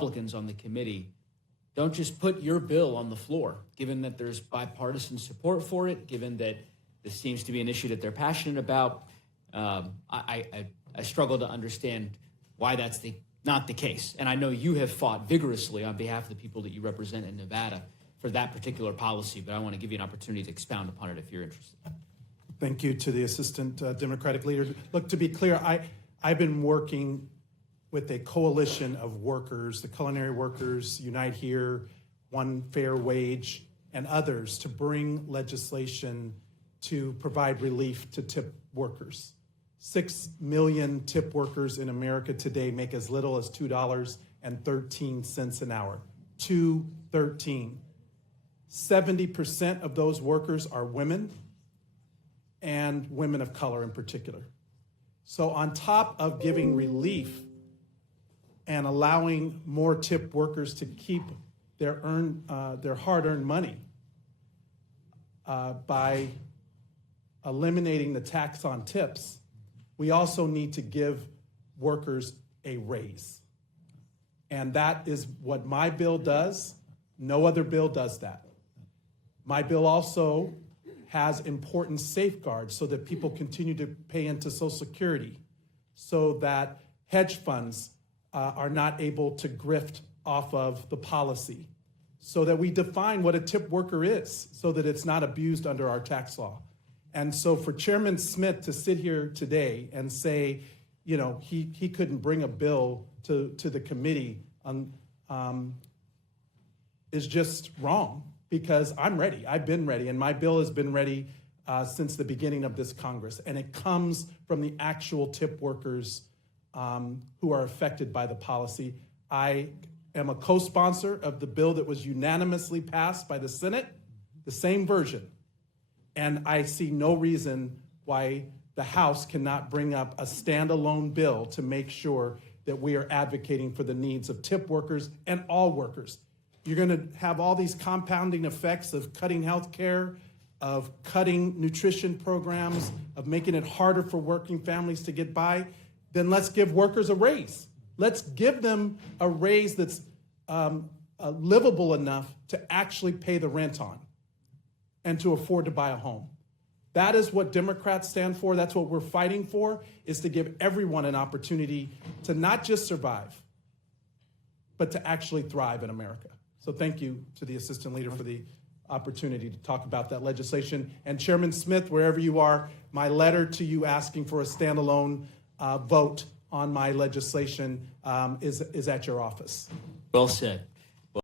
Republicans on the committee don't just put your bill on the floor, given that there's bipartisan support for it, given that this seems to be an issue that they're passionate about. I struggle to understand why that's not the case. And I know you have fought vigorously on behalf of the people that you represent in Nevada for that particular policy, but I want to give you an opportunity to expound upon it if you're interested. Thank you to the Assistant Democratic Leader. Look, to be clear, I've been working with a coalition of workers, the Culinary Workers, Unite Here, One Fair Wage, and others to bring legislation to provide relief to tip workers. 6 million tip workers in America today make as little as $2.13 an hour. $2.13. 70% of those workers are women, and women of color in particular. So on top of giving relief and allowing more tip workers to keep their hard-earned money by eliminating the tax on tips, we also need to give workers a raise. And that is what my bill does. No other bill does that. My bill also has important safeguards so that people continue to pay into Social Security, so that hedge funds are not able to grift off of the policy, so that we define what a tip worker is, so that it's not abused under our tax law. And so for Chairman Smith to sit here today and say, you know, he couldn't bring a bill to the committee is just wrong, because I'm ready. I've been ready, and my bill has been ready since the beginning of this Congress. And it comes from the actual tip workers who are affected by the policy. I am a co-sponsor of the bill that was unanimously passed by the Senate, the same version. And I see no reason why the House cannot bring up a standalone bill to make sure that we are advocating for the needs of tip workers and all workers. You're going to have all these compounding effects of cutting health care, of cutting nutrition programs, of making it harder for working families to get by. Then let's give workers a raise. Let's give them a raise that's livable enough to actually pay the rent on and to afford to buy a home. That is what Democrats stand for. That's what we're fighting for, is to give everyone an opportunity to not just survive, but to actually thrive in America. So thank you to the Assistant Leader for the opportunity to talk about that legislation. And Chairman Smith, wherever you are, my letter to you asking for a standalone vote on my legislation is at your office. Well said.